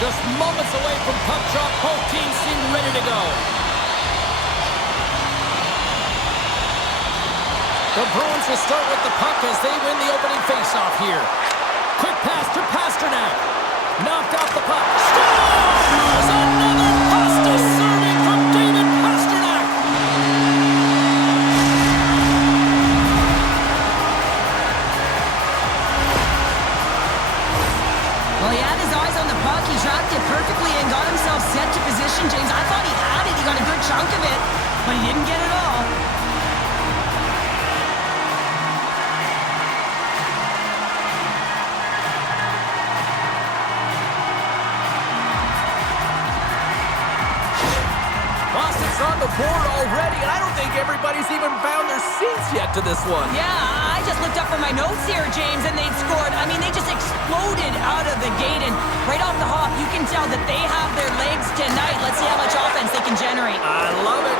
Just moments away from puck drop, both teams seem ready to go. The Bruins will start with the puck as they win the opening faceoff here. Quick pass to Pastrnak. Knocked off the puck. Scores! Another pasta serving from David Pastrnak. Well, he had his eyes on the puck. He tracked it perfectly and got himself set to position, James. I thought he had it. He got a good chunk of it, but he didn't get it all. On the board already, and I don't think everybody's even found their seats yet to this one. Yeah, I just looked up from my notes here, James, and they'd scored. I mean, they just exploded out of the gate, and right off the hop, you can tell that they have their legs tonight. Let's see how much offense they can generate. I love it.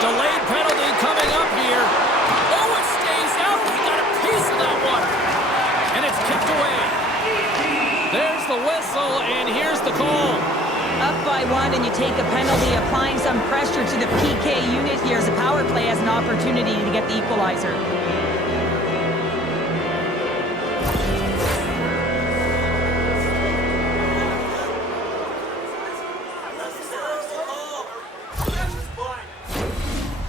Delayed penalty coming up here. Oh, it stays out. He got a piece of that one. And it's kicked away. There's the whistle, and here's the call. Up by one, and you take a penalty, applying some pressure to the PK unit here as the power play has an opportunity to get the equalizer.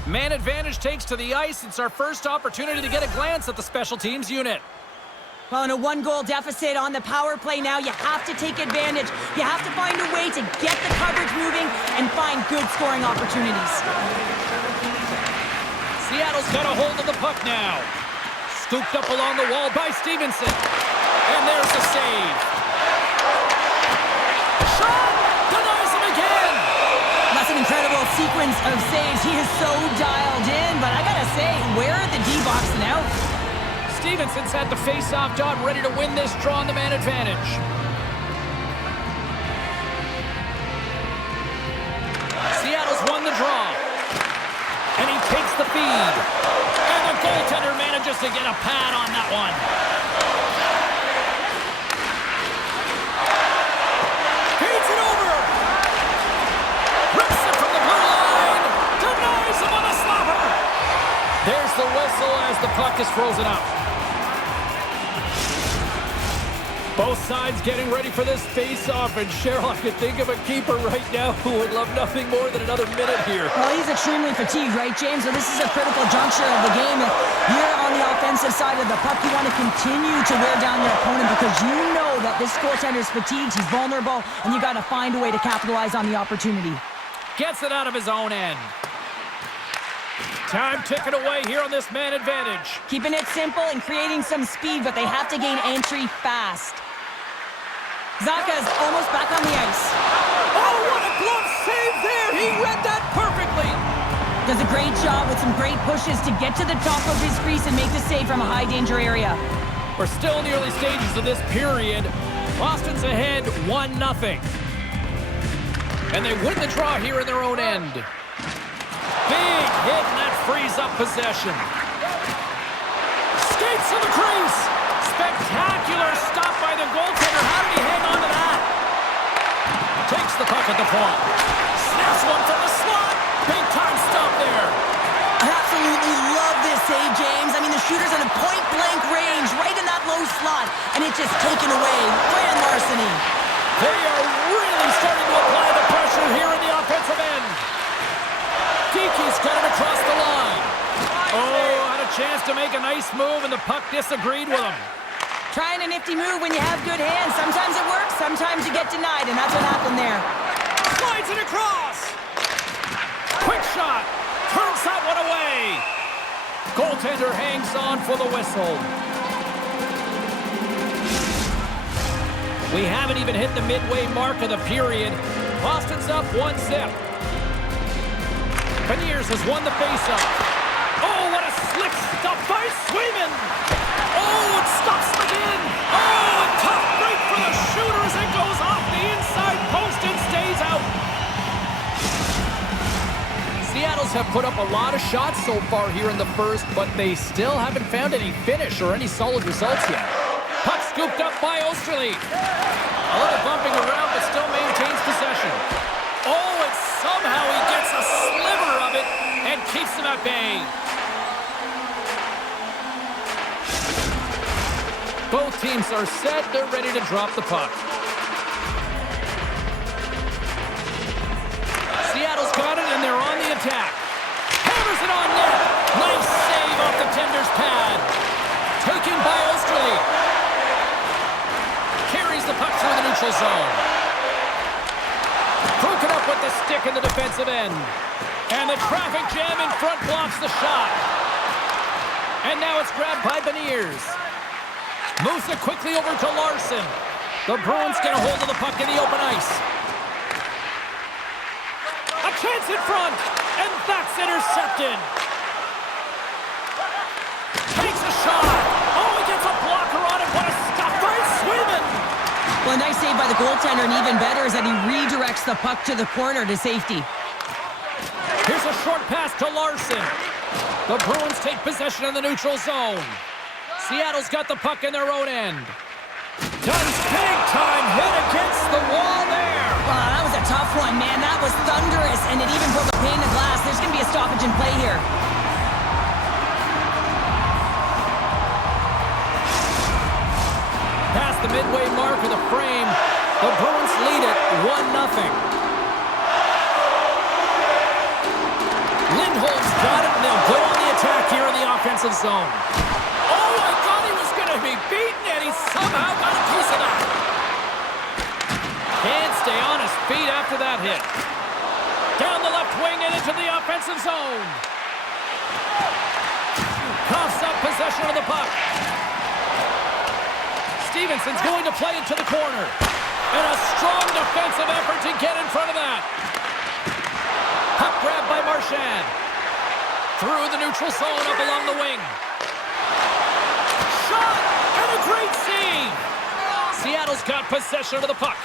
Man advantage takes to the ice. It's our first opportunity to get a glance at the special teams unit. Well, in a one-goal deficit on the power play now, you have to take advantage. You have to find a way to get the coverage moving and find good scoring opportunities. Seattle's got a hold of the puck now. Scooped up along the wall by Stevenson. And there's the save. Shot! Denies him again! That's an incredible sequence of saves. He is so dialed in, but I gotta say, where are the D-boxing out? Stevenson's had the face-off dot, ready to win this draw on the man advantage. Seattle's won the draw. And he takes the feed. And the goaltender manages to get a pad on that one. Feeds it over. Rips it from the blue line. Denies him on a slapper. There's the whistle as the puck is frozen up. Both sides getting ready for this face-off, and Cheryl, I could think of a keeper right now who would love nothing more than another minute here. Well, he's extremely fatigued, right, James? So this is a critical juncture of the game. If you're on the offensive side of the puck, you want to continue to wear down your opponent because you know that this goaltender's fatigued, he's vulnerable, and you got to find a way to capitalize on the opportunity. Gets it out of his own end. Time ticking away here on this man advantage. Keeping it simple and creating some speed, but they have to gain entry fast. Zaka's almost back on the ice. Oh, what a glove save there! He read that perfectly! Does a great job with some great pushes to get to the top of his crease and make the save from a high-danger area. We're still in the early stages of this period. Boston's ahead 1-0. And they win the draw here in their own end. Big hit, and that frees up possession. Skates to the crease! Spectacular stop by the goaltender. How did he hang on to that? Takes the puck at the point. Snaps one from the slot. Big time stop there. I absolutely love this save, James. I mean, the shooter's in a point-blank range, right in that low slot, and it's just taken away. Grand larceny. They are really starting to apply the pressure here in the offensive end. Dickey's got it across the line. Oh, had a chance to make a nice move, and the puck disagreed with him. Trying a nifty move when you have good hands. Sometimes it works, sometimes you get denied, and that's what happened there. Slides it across. Quick shot. Turns that one away. Goaltender hangs on for the whistle. We haven't even hit the midway mark of the period. Boston's up 1-0. Beniers has won the faceoff. Oh, what a slick stop by Swayman. Oh, it stops him again. Oh, a tough break for the shooter as it goes off the inside post and stays out. Seattle's have put up a lot of shots so far here in the first, but they still haven't found any finish or any solid results yet. Puck scooped up by Osterley. A little bumping around, but still Tanks are set. They're ready to drop the puck. Seattle's got it, and they're on the attack. Hammers it on net. Nice save off the tender's pad. Taken by Osterley. Carries the puck through the neutral zone. Broken up with the stick in the defensive end. And the traffic jam in front blocks the shot. And now it's grabbed by Beniers. Moves it quickly over to Larson. The Bruins get a hold of the puck in the open ice. A chance in front, and that's intercepted. Takes a shot. Oh, he gets a blocker on it. What a stop by Swayman. Well, a nice save by the goaltender, and even better is that he redirects the puck to the corner to safety. Here's a short pass to Larson. The Bruins take possession in the neutral zone. Seattle's got the puck in their own end. Dunn's big-time hit against the wall there. Wow, that was a tough one, man. That was thunderous, and it even broke a pane of glass. There's going to be a stoppage in play here. Past the midway mark of the frame, the Bruins lead it 1-0. Lindholm's got it, and they'll go on the attack here in the offensive zone. Oh, I thought he was going to be beaten, and he somehow got a piece of that. Can't stay on his feet after that hit. Down the left wing and into the offensive zone. Coughs up possession of the puck. Stevenson's going to play it to the corner. And a strong defensive effort to get in front of that. Puck grab by Marchand. Through the neutral zone up along the wing. Shot! And a great save! Seattle's got possession of the puck.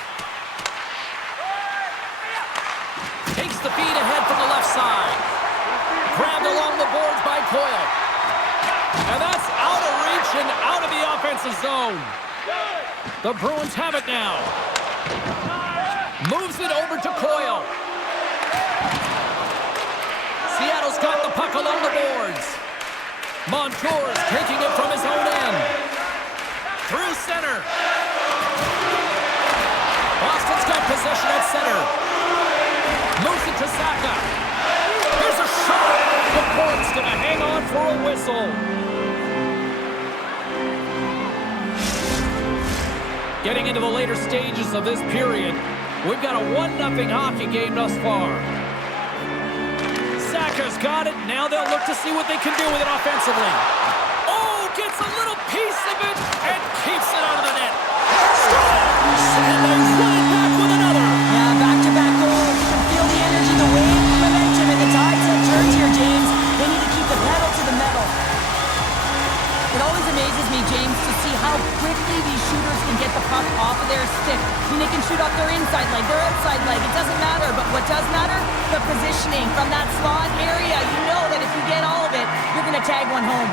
Takes the feed ahead from the left side. Grabbed along the boards by Coyle. And that's out of reach and out of the offensive zone. The Bruins have it now. Moves it over to Coyle. Seattle's got the puck along the boards. Montour's taking it from his own end. Through center. Boston's got possession at center. Moves it to Saka. Here's a shot. The Bruins gonna hang on for a whistle. Getting into the later stages of this period, we've got a 1-0 hockey game thus far. Saka's got it. Now they'll look to see what they can do with it offensively. Oh, gets a little piece of it and keeps it out of the net. Scores! And they run it back with another. Yeah, back-to-back goals. You can feel the energy, the wave, the momentum, and the tides have turned here, James. They need to keep the pedal to the metal. It always amazes me, James, to see how quickly these shooters can get the puck off of their stick. I mean, they can shoot off their inside leg, their outside leg. It doesn't matter, but what does matter? The positioning from that slot area. You know that if you get all of it, you're going to tag one home.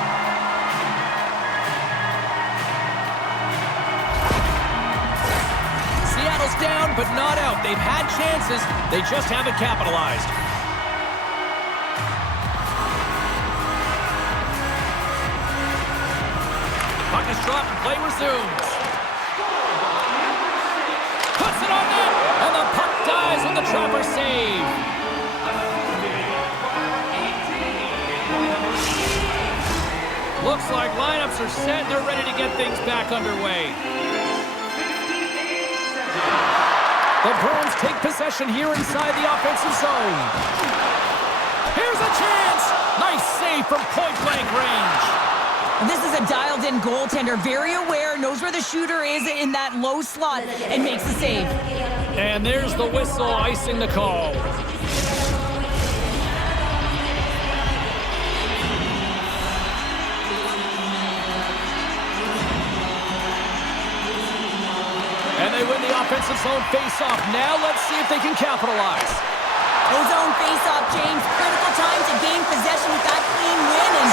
Seattle's down, but not out. They've had chances. They just haven't capitalized. Puck is dropped and play resumes. Puts it on net, and the puck dies with the trapper save. Looks like lineups are set and they're ready to get things back underway. The Bruins take possession here inside the offensive zone. Here's a chance! Nice save from point-blank range. This is a dialed-in goaltender, very aware, knows where the shooter is in that low slot, and makes the save. And there's the whistle icing the call. And they win the offensive zone face-off. Now let's see if they can capitalize. Zone face-off, James. Critical time to gain possession with that clean win and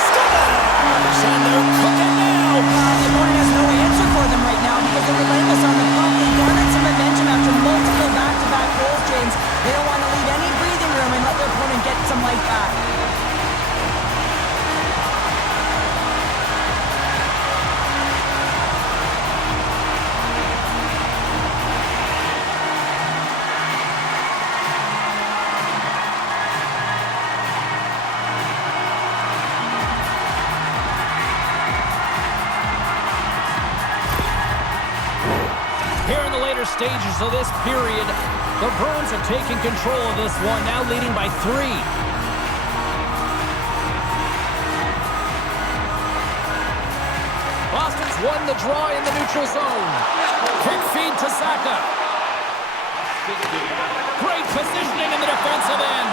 and they're cooking now. The board has no answer for them right now because they're relentless on the puck. They garnered some momentum after multiple back-to-back goals, James. They don't want to leave any breathing room and let their opponent get some life back. stages of this period. The Bruins are taking control of this one, now leading by 3. Boston's won the draw in the neutral zone. Quick feed to Saka. Great positioning in the defensive end.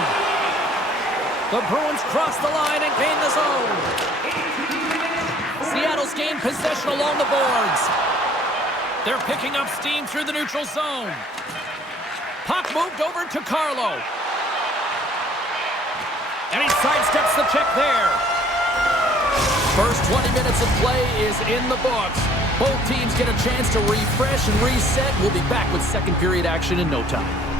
The Bruins cross the line and gain the zone. Seattle's gained possession along the boards. They're picking up steam through the neutral zone. Puck moved over to Carlo. And he sidesteps the check there. First 20 minutes of play is in the books. Both teams get a chance to refresh and reset. We'll be back with second period action in no time.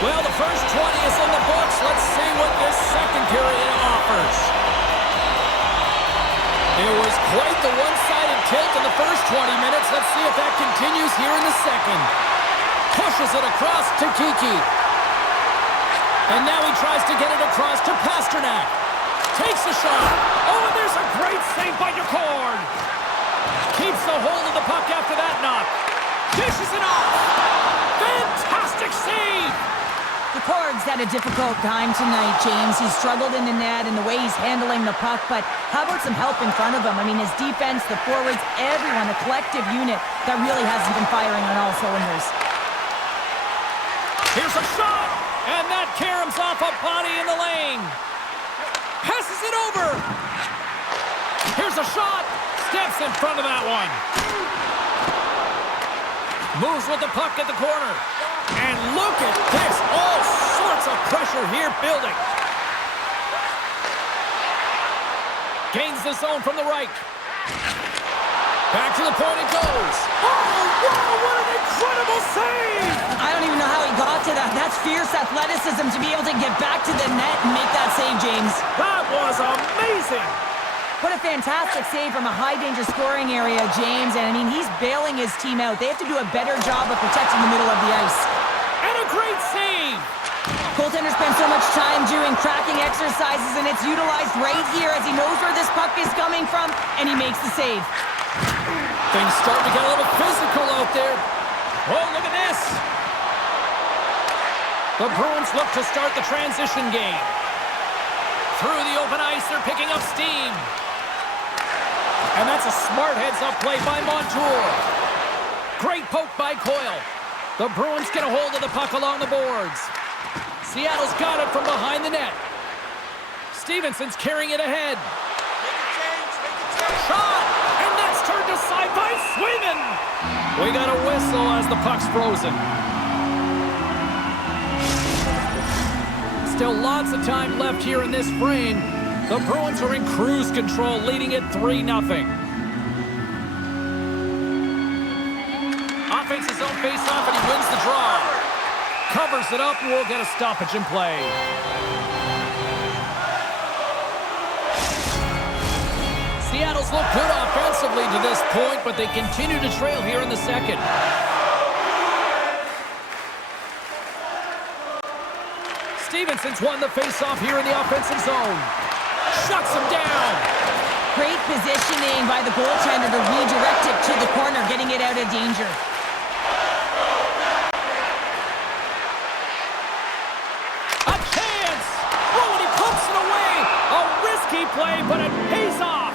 Well, the first 20 is in the books. Let's see what this second period offers. It was quite the one-sided tilt in the first 20 minutes. Let's see if that continues here in the second. Pushes it across to Kiki. And now he tries to get it across to Pasternak. Takes a shot. Oh, and there's a great save by Ducord. Keeps a hold of the puck after that knock. Dishes it off. Fantastic save. Ducord's had a difficult time tonight, James. He's struggled in the net and the way he's handling the puck, but how about some help in front of him? I mean, his defense, the forwards, everyone, a collective unit that really hasn't been firing on all cylinders. Here's a shot, and that caroms off a body in the lane. Passes it over. Here's a shot. Steps in front of that one. Moves with the puck at the corner. And look at this. All sorts of pressure here building. Gains the zone from the right. Back to the point it goes. Oh, wow, what an incredible save! I don't even know how he got to that. That's fierce athleticism to be able to get back to the net and make that save, James. That was amazing! What a fantastic save from a high-danger scoring area, James. And, I mean, he's bailing his team out. They have to do a better job of protecting the middle of the ice. And a great save! Goaltender spends so much time doing cracking exercises, and it's utilized right here as he knows where this puck is coming from, and he makes the save. Things starting to get a little physical out there. Oh, look at this! The Bruins look to start the transition game. Through the open ice, they're picking up steam. And that's a smart heads-up play by Montour. Great poke by Coyle. The Bruins get a hold of the puck along the boards. Seattle's got it from behind the net. Stevenson's carrying it ahead. Shot! And that's turned aside by Swayman. We got a whistle as the puck's frozen. Still lots of time left here in this frame. The Bruins are in cruise control, leading it 3-0. Offense his own face-off, and he wins the draw. Covers it up, and we'll get a stoppage in play. Seattle's looked good offensively to this point, but they continue to trail here in the second. Stevenson's won the face-off here in the offensive zone. Shuts him down. Great positioning by the goaltender to redirect it to the corner, getting it out of danger. A chance! Oh, and he pumps it away! A risky play, but it pays off!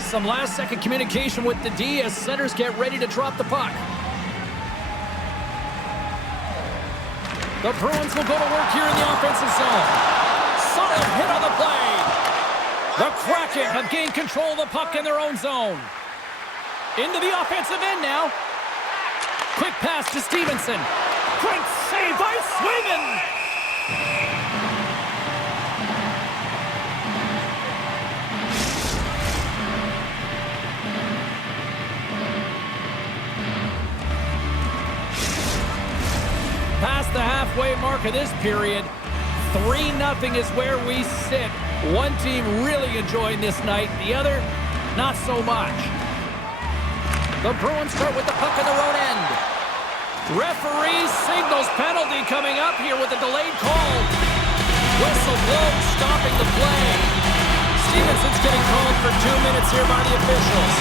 Some last-second communication with the D as centers get ready to drop the puck. The Bruins will go to work here in the offensive zone. Solid hit on the play. The Kraken have gained control of the puck in their own zone. Into the offensive end now. Quick pass to Stevenson. Great save by Swayman. Past the halfway mark of this period, 3-0 is where we sit. One team really enjoying this night, the other not so much. The Bruins start with the puck in their own end. Referee signals penalty coming up here with a delayed call. Whistle blown, stopping the play. Stevenson's getting called for 2 minutes here by the officials.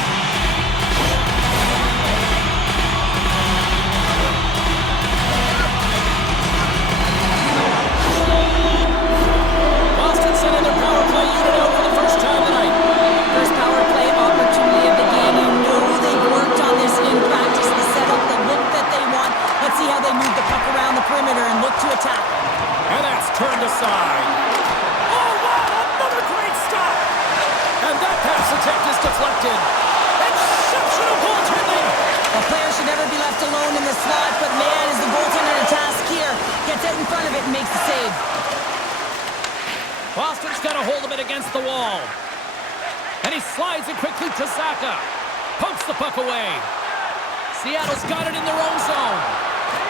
Sending their power play unit out for the first time tonight. First power play opportunity of the game. You know they've worked on this in practice. The setup, the look that they want. Let's see how they move the puck around the perimeter and look to attack. And that's turned aside. Oh, wow! Another great stop! And that pass attempt is deflected. Exceptional goaltending! A player should never be left alone in the slot, but man, is the goaltender to task here. Gets out in front of it and makes the save. Boston's got a hold of it against the wall. And he slides it quickly to Saka. Pokes the puck away. Seattle's got it in their own zone.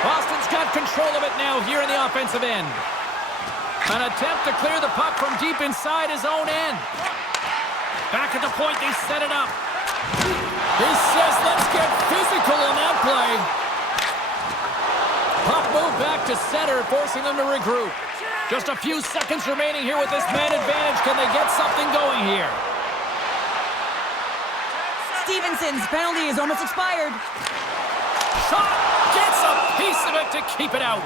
Boston's got control of it now here in the offensive end. An attempt to clear the puck from deep inside his own end. Back at the point, they set it up. He says, let's get physical on that play. Puck moved back to center, forcing them to regroup. Just a few seconds remaining here with this man advantage. Can they get something going here? Stevenson's penalty is almost expired. Shot! Gets a piece of it to keep it out.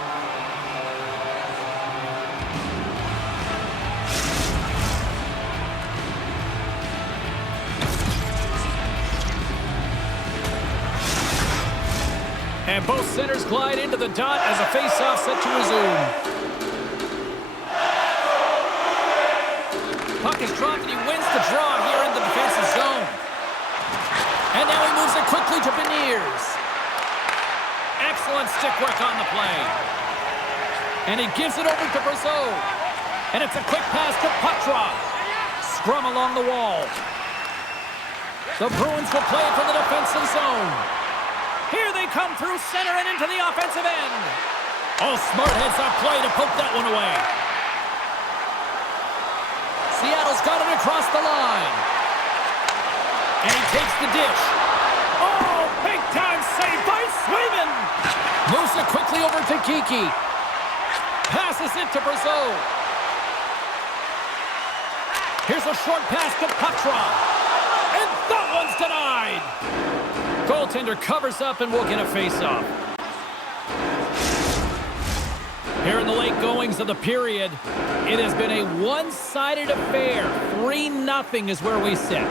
And both centers glide into the dot as a face-off set to resume. Puck is dropped and he wins the draw here in the defensive zone. And now he moves it quickly to Beniers. Excellent stick work on the play. And he gives it over to Brazeau. And it's a quick pass to Petrov. Scrum along the wall. The Bruins will play from the defensive zone. Here they come through center and into the offensive end. Oh, smart heads-up play to poke that one away. Seattle's got it across the line. And he takes the dish. Oh, big-time save by Swayman. Moves it quickly over to Kiki. Passes it to Brazeau. Here's a short pass to Petrov. And that one's denied. Goaltender covers up and will get a face-off. Here in the late goings of the period, it has been a one-sided affair. 3-0 is where we sit.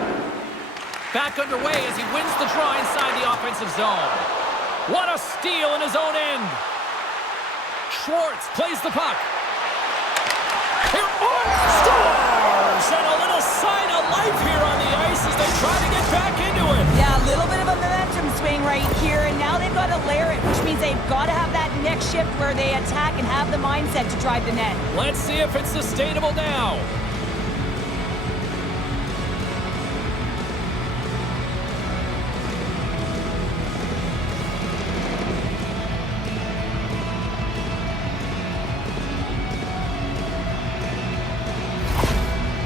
Back underway as he wins the draw inside the offensive zone. What a steal in his own end. Schwartz plays the puck. Here, scores! And a little sign of life here on the ice as they try to get back into it. Yeah, a little bit of a momentum swing right here, and now they've got to layer it, which means they've got to have that next shift where they attack and have the mindset to drive the net. Let's see if it's sustainable now.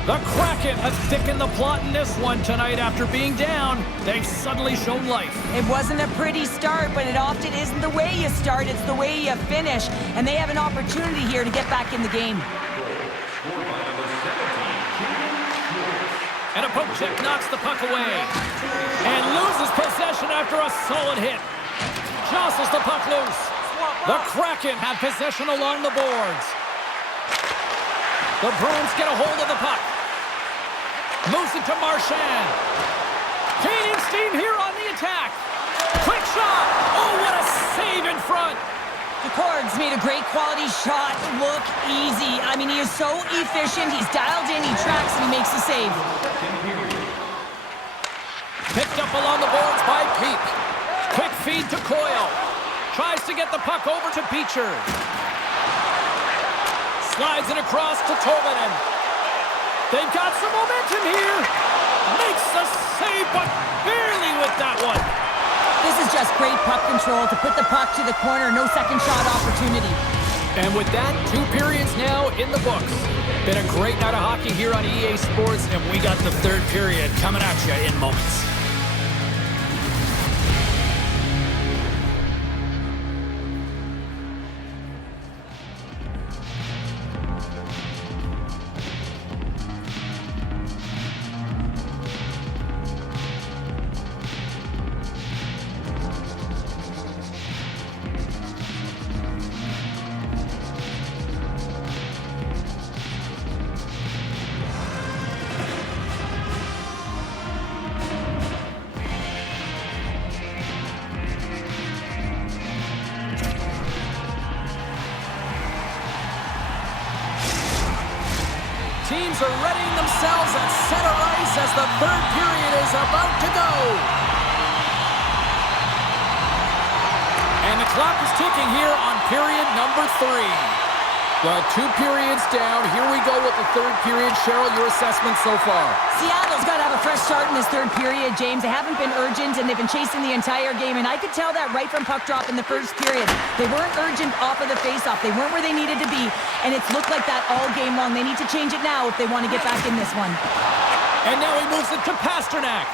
The Kraken have thickened the plot in this one tonight. After being down, they've suddenly shown life. It wasn't a pretty start, but it often isn't the way you start, it's the way you finish. And they have an opportunity here to get back in the game. And a poke check knocks the puck away. And loses possession after a solid hit. Jostles the puck loose. The Kraken have possession along the boards. The Bruins get a hold of the puck. Moves it to Marchand. Gaining steam here on the attack. Quick shot. Oh, what a save in front. DeCord's made a great quality shot look easy. I mean, he is so efficient. He's dialed in, he tracks, and he makes the save. Picked up along the boards by Peak. Quick feed to Coyle. Tries to get the puck over to Beecher. Slides it across to Tolvanen. They've got some momentum here. Makes the save, but barely with that one. This is just great puck control to put the puck to the corner. No second shot opportunity. And with that, 2 periods now in the books. Been a great night of hockey here on EA Sports, and we got the 3rd period coming at you in moments. Teams are readying themselves at center ice as the 3rd period is about to go. And the clock is ticking here on period number 3. Well, 2 periods down. Here we go with the 3rd period. Cheryl, your assessment so far? Seattle's got to have a fresh start in this 3rd period, James. They haven't been urgent, and they've been chasing the entire game, and I could tell that right from puck drop in the 1st period. They weren't urgent off of the faceoff. They weren't where they needed to be, and it's looked like that all game long. They need to change it now if they want to get back in this one. And now he moves it to Pasternak.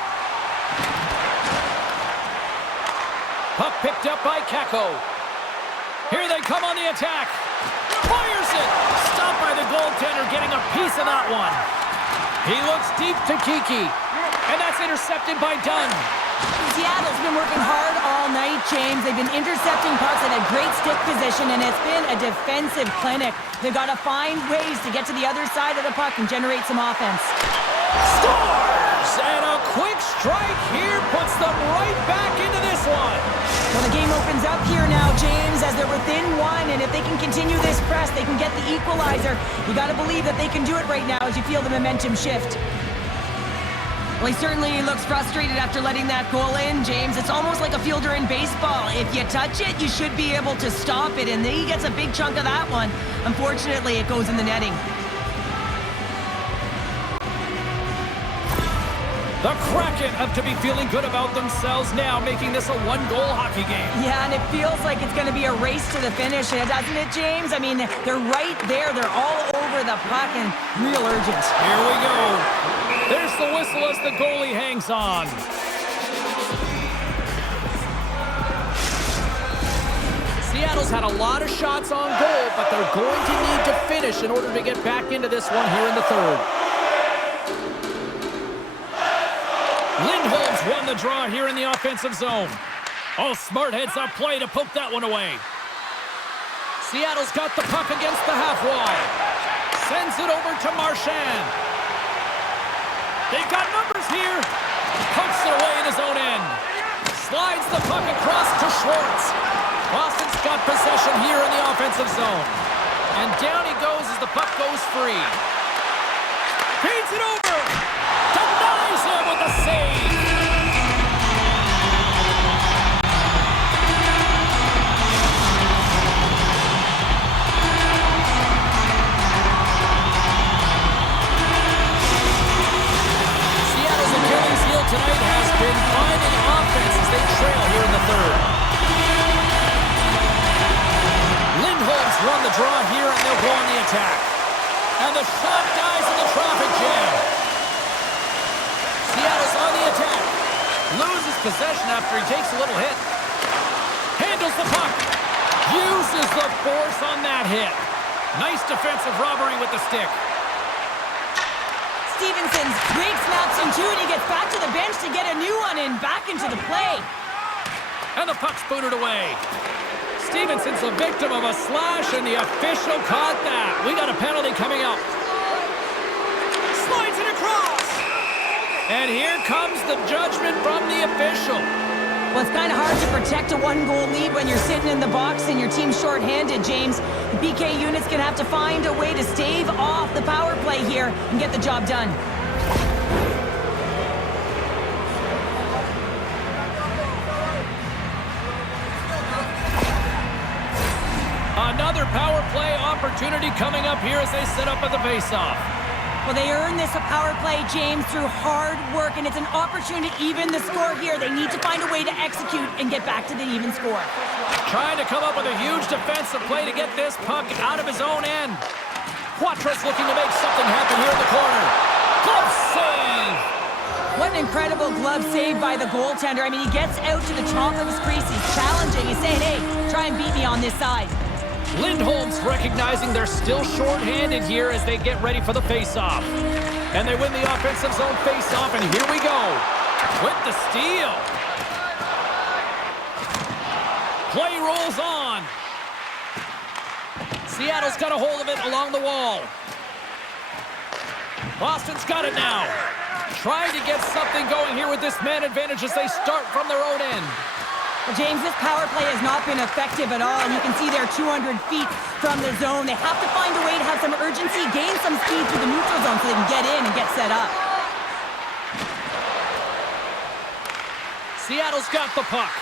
Puck picked up by Kako. Here they come on the attack. Fires it! Stopped by the goaltender, getting a piece of that one. He looks deep to Kiki. And that's intercepted by Dunn. Seattle's been working hard all night, James. They've been intercepting pucks at a great stick position, and it's been a defensive clinic. They've got to find ways to get to the other side of the puck and generate some offense. Scores! And a quick strike here puts them right back into this one. Well, the game opens up here now, James, as they're within 1, and if they can continue this press, they can get the equalizer. You got to believe that they can do it right now as you feel the momentum shift. Well, he certainly looks frustrated after letting that goal in, James. It's almost like a fielder in baseball. If you touch it, you should be able to stop it, and he gets a big chunk of that one. Unfortunately, it goes in the netting. The Kraken have to be feeling good about themselves now, making this a 1-goal hockey game. Yeah, and it feels like it's going to be a race to the finish, doesn't it, James? I mean, they're right there. They're all over the puck and real urgent. Here we go. There's the whistle as the goalie hangs on. Seattle's had a lot of shots on goal, but they're going to need to finish in order to get back into this one here in the 3rd. Lindholm's won the draw here in the offensive zone. Oh, smart heads-up play to poke that one away. Seattle's got the puck against the half wall. Sends it over to Marchand. They've got numbers here. Pumps it away in his own end. Slides the puck across to Schwartz. Boston's got possession here in the offensive zone. And down he goes as the puck goes free. Feeds it over. Denies him with a save. Seattle's Achilles heel tonight has been finding offense as they trail here in the 3rd. Lindholm's won the draw here, and they'll go on the attack. And the shot dies in the traffic jam. Seattle's on the attack. Loses possession after he takes a little hit. Handles the puck. Uses the force on that hit. Nice defensive robbery with the stick. Stevenson's great snaps in 2, and he gets back to the bench to get a new one and back into the play. And the puck's booted away. Stevenson's the victim of a slash, and the official caught that. We got a penalty coming up. Slides it across. And here comes the judgment from the official. Well, it's kind of hard to protect a 1-goal lead when you're sitting in the box and your team's shorthanded, James. The BK unit's going to have to find a way to stave off the power play here and get the job done. Another power play opportunity coming up here as they set up at the faceoff. Well, they earn this a power play, James, through hard work, and it's an opportunity to even the score here. They need to find a way to execute and get back to the even score. Trying to come up with a huge defensive play to get this puck out of his own end. Quattros looking to make something happen here in the corner. Glove save! What an incredible glove save by the goaltender. I mean, he gets out to the top of his crease. He's challenging. He's saying, hey, try and beat me on this side. Lindholm's recognizing they're still short-handed here as they get ready for the face-off. And they win the offensive zone face-off, and here we go. With the steal. Play rolls on. Seattle's got a hold of it along the wall. Boston's got it now. Trying to get something going here with this man advantage as they start from their own end. Well, James, this power play has not been effective at all, and you can see they're 200 feet from the zone. They have to find a way to have some urgency, gain some speed through the neutral zone so they can get in and get set up. Seattle's got the puck.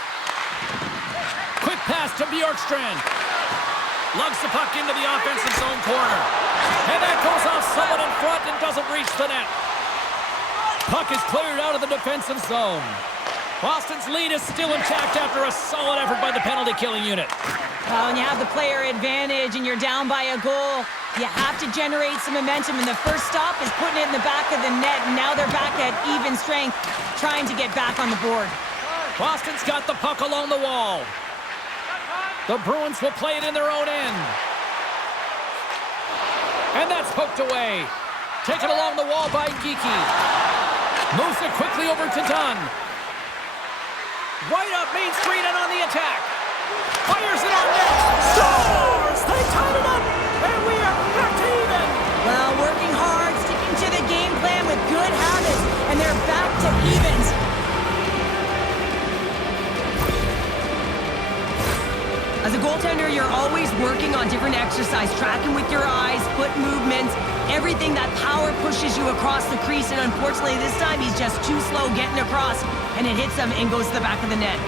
Quick pass to Bjorkstrand. Lugs the puck into the offensive zone corner. And that goes off someone in front and doesn't reach the net. Puck is cleared out of the defensive zone. Boston's lead is still intact after a solid effort by the penalty-killing unit. When you have the player advantage and you're down by a goal, you have to generate some momentum, and the first stop is putting it in the back of the net, and now they're back at even strength, trying to get back on the board. Boston's got the puck along the wall. The Bruins will play it in their own end. And that's poked away. Taken along the wall by Geekie. Moves it quickly over to Dunn. Right up Main Street and on the attack. Fires it on net. Scores! They tied it up, and we are back to even. Well, working hard, sticking to the game plan with good habits, and they're back to evens. As a goaltender, you're always working on different exercise, tracking with your eyes, foot movements, everything that power pushes you across the crease, and unfortunately this time he's just too slow getting across, and it hits him and goes to the back of the net.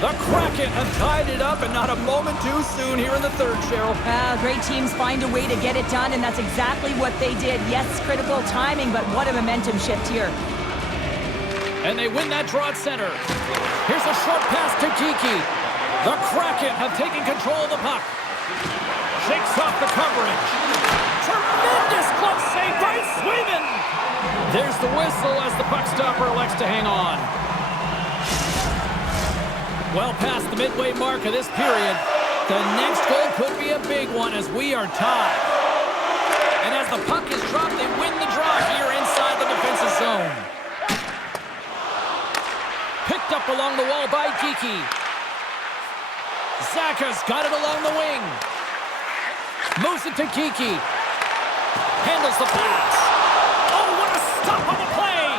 The Kraken have tied it up, and not a moment too soon here in the third, Cheryl. Great teams find a way to get it done, and that's exactly what they did. Yes, critical timing, but what a momentum shift here. And they win that draw at center. Here's a short pass to Geekie. The Kraken have taken control of the puck. Shakes off the coverage. Tremendous glove save by Swayman. There's the whistle as the puck stopper elects to hang on. Well past the midway mark of this period. The next goal could be a big one as we are tied. And as the puck is dropped, they win the draw here inside the defensive zone. Picked up along the wall by Geekie. Zaka's got it along the wing. Moves it to Geekie. Handles the pass. Oh, what a stop on the play!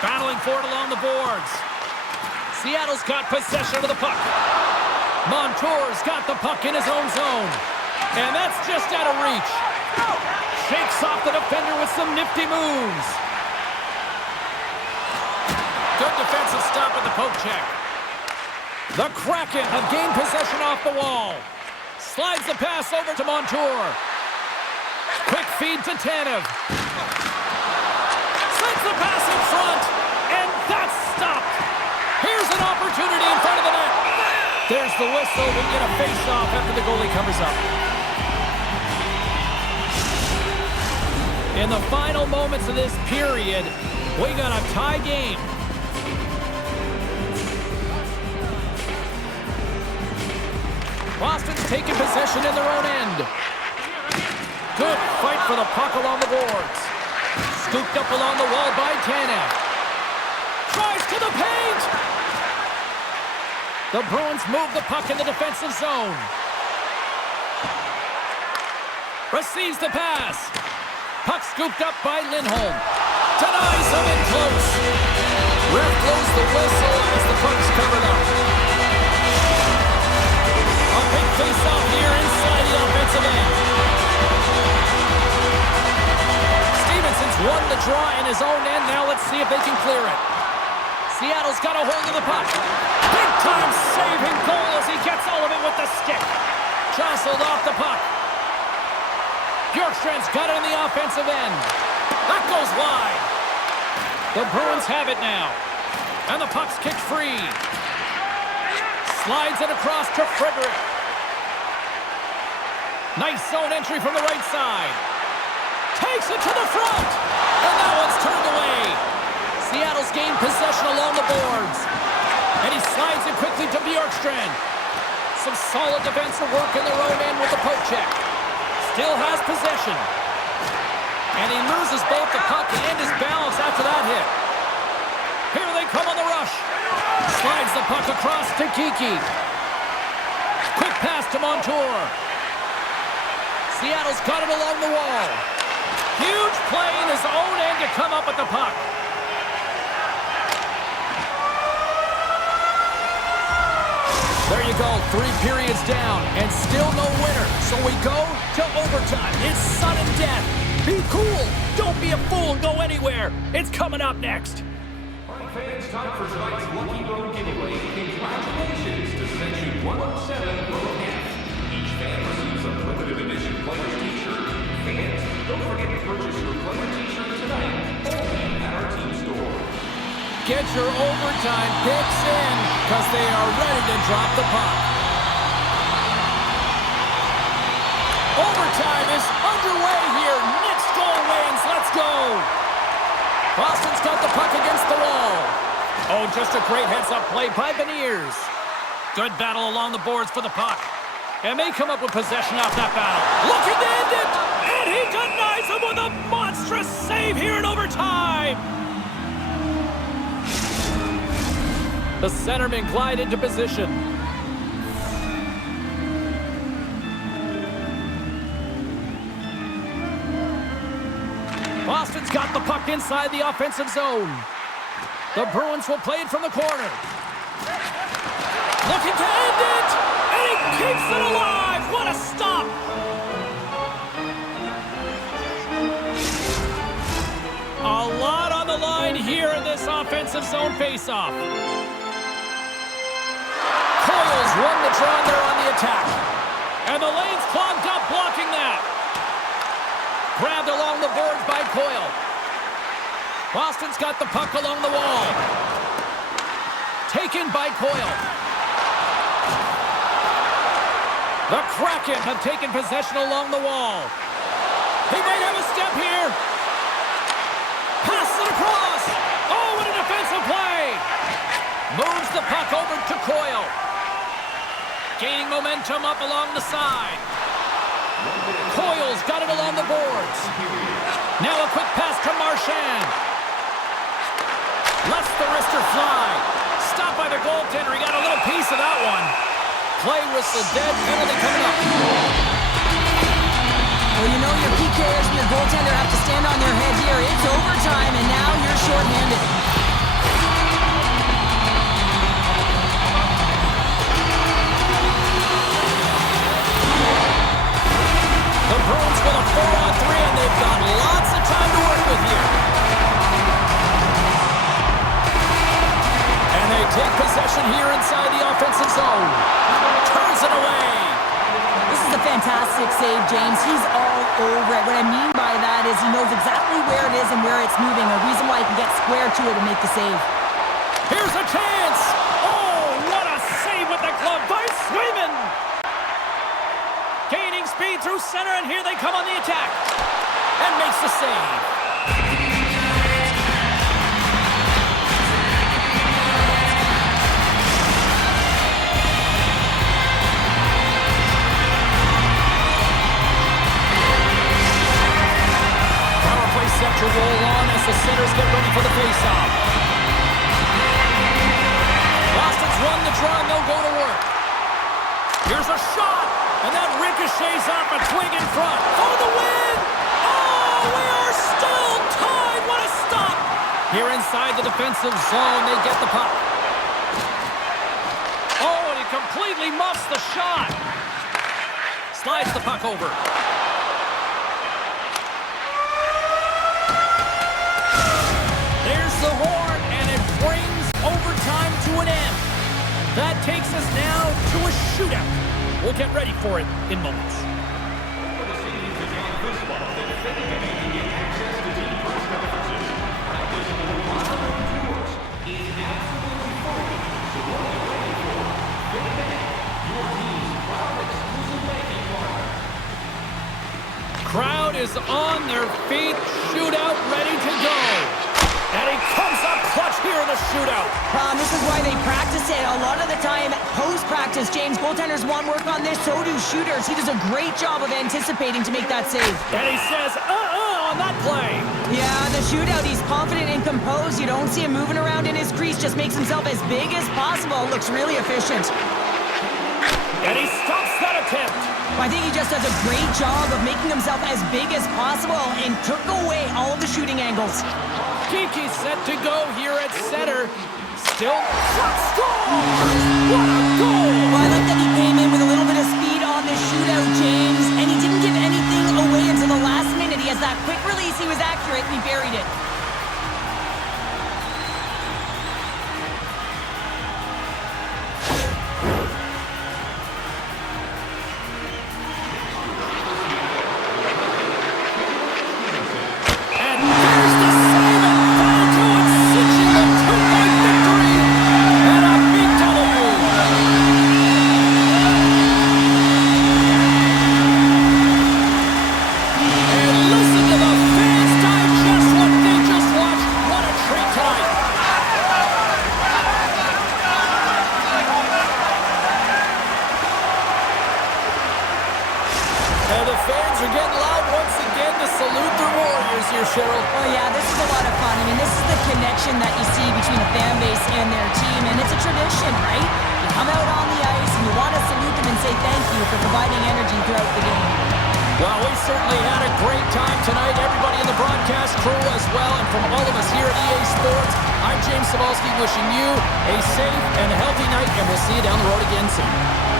Battling for it along the boards. Seattle's got possession of the puck. Montour's got the puck in his own zone. And that's just out of reach. Shakes off the defender with some nifty moves. Good defensive stop at the poke check. The Kraken have gained possession off the wall. Slides the pass over to Montour. Quick feed to Tanev. Sends the pass in front. And that's stopped. Here's an opportunity in front of the net. There's the whistle. We get a face-off after the goalie covers up. In the final moments of this period, we got a tie game. Boston's taking possession in their own end. Good fight for the puck along the boards. Scooped up along the wall by Tanev. Tries to the paint! The Bruins move the puck in the defensive zone. Receives the pass. Puck scooped up by Lindholm. Denies him in close. Ref blows the whistle as the puck's covered up. A big face-off here inside the offensive end. Stevenson's won the draw in his own end. Now let's see if they can clear it. Seattle's got a hold of the puck. Big-time saving goal as he gets all of it with the stick. Jostled off the puck. Bjorkstrand's got it in the offensive end. That goes wide. The Bruins have it now. And the puck's kicked free. Slides it across to Februry. Nice zone entry from the right side. Takes it to the front. And that one's turned away. Seattle's gained possession along the boards. And he slides it quickly to Bjorkstrand. Some solid defensive work in their own end with the poke check. Still has possession. And he loses both the puck and his balance after that hit. Here they come on the rush. Slides the puck across to Kiki. Quick pass to Montour. Seattle's got it along the wall. Huge play in his own end to come up with the puck. There you go, 3 periods down, and still no winner. So we go to overtime. It's sudden death. Be cool. Don't be a fool and go anywhere. It's coming up next. Fans, time for tonight's Lucky Road giveaway. Congratulations to Section 107 Road F. Each fan receives a limited edition Players t-shirt. Fans, don't forget to purchase your Player t-shirt tonight, only at our team store. Get your overtime picks in, because they are ready to drop the puck. Overtime is underway here. Next goal wins. Let's go. Boston's got the puck against the wall. Oh, just a great heads-up play by Beniers. Good battle along the boards for the puck. And they come up with possession off that battle. Looking to end it, and he denies him with a monstrous save here in overtime. The centermen glide into position. Boston's got the puck inside the offensive zone. The Bruins will play it from the corner. Looking to end it, and he keeps it alive. What a stop! A lot on the line here in this offensive zone faceoff. Coyle's won the draw there on the attack. And the lane's clogged up blocking that. Grabbed along the boards by Coyle. Boston's got the puck along the wall. Taken by Coyle. The Kraken have taken possession along the wall. He might have a step here. Pass it across. Oh, what a defensive play. Moves the puck over to Coyle. Gaining momentum up along the side. Coyle's got it along the boards. Now a quick pass to Marchand. Lets the wrister fly. Stopped by the goaltender. He got a little piece of that one. Play whistle dead. Penalty coming up. Well, you know your PKers and your goaltender have to stand on their head here. It's overtime, and now you're shorthanded. The Bruins with a 4-on-3, and they've got lots of time to work with here. And they take possession here inside the offensive zone. Turns it away. This is a fantastic save, James. He's all over it. What I mean by that is he knows exactly where it is and where it's moving. A reason why he can get square to it and make the save. Here's a chance. Oh, what a save with the glove by Swayman. Gaining speed through center, and here they come on the attack. And makes the save. Power play set to roll on as the centers get ready for the faceoff. Boston's won the draw, and they'll go to work. Here's a shot. And that ricochets off a twig in front. For the win! Oh, we are still tied! What a stop! Here inside the defensive zone, they get the puck. Oh, and he completely muffs the shot. Slides the puck over. There's the horn, and it brings overtime to an end. That takes us now to a shootout. We'll get ready for it in moments. For the savings is on this ball, then Februry can get access to the first is on their feet. Shootout ready to go. And he comes up clutch here in the shootout. This is why they practice it. A lot of the time, post-practice, James, goaltenders want work on this, so do shooters. He does a great job of anticipating to make that save. And he says, on that play. Yeah, the shootout, he's confident and composed. You don't see him moving around in his crease, just makes himself as big as possible. Looks really efficient. And he stops that attempt. I think he just does a great job of making himself as big as possible and took away all of the shooting angles. Kiki's set to go here at center. Still, shot scores! What a goal! Well, I like that he came in with a little bit of speed on this shootout, James, and he didn't give anything away until the last minute. He has that quick release, he was accurate, and he buried it. And the fans are getting loud once again to salute the Warriors here, Cheryl. Oh, yeah, this is a lot of fun. I mean, this is the connection that you see between the fan base and their team, and it's a tradition, right? You come out on the ice, and you want to salute them and say thank you for providing energy throughout the game. Well, we certainly had a great time tonight. Everybody in the broadcast crew as well, and from all of us here at EA Sports, I'm James Cebulski wishing you a safe and healthy night, and we'll see you down the road again soon.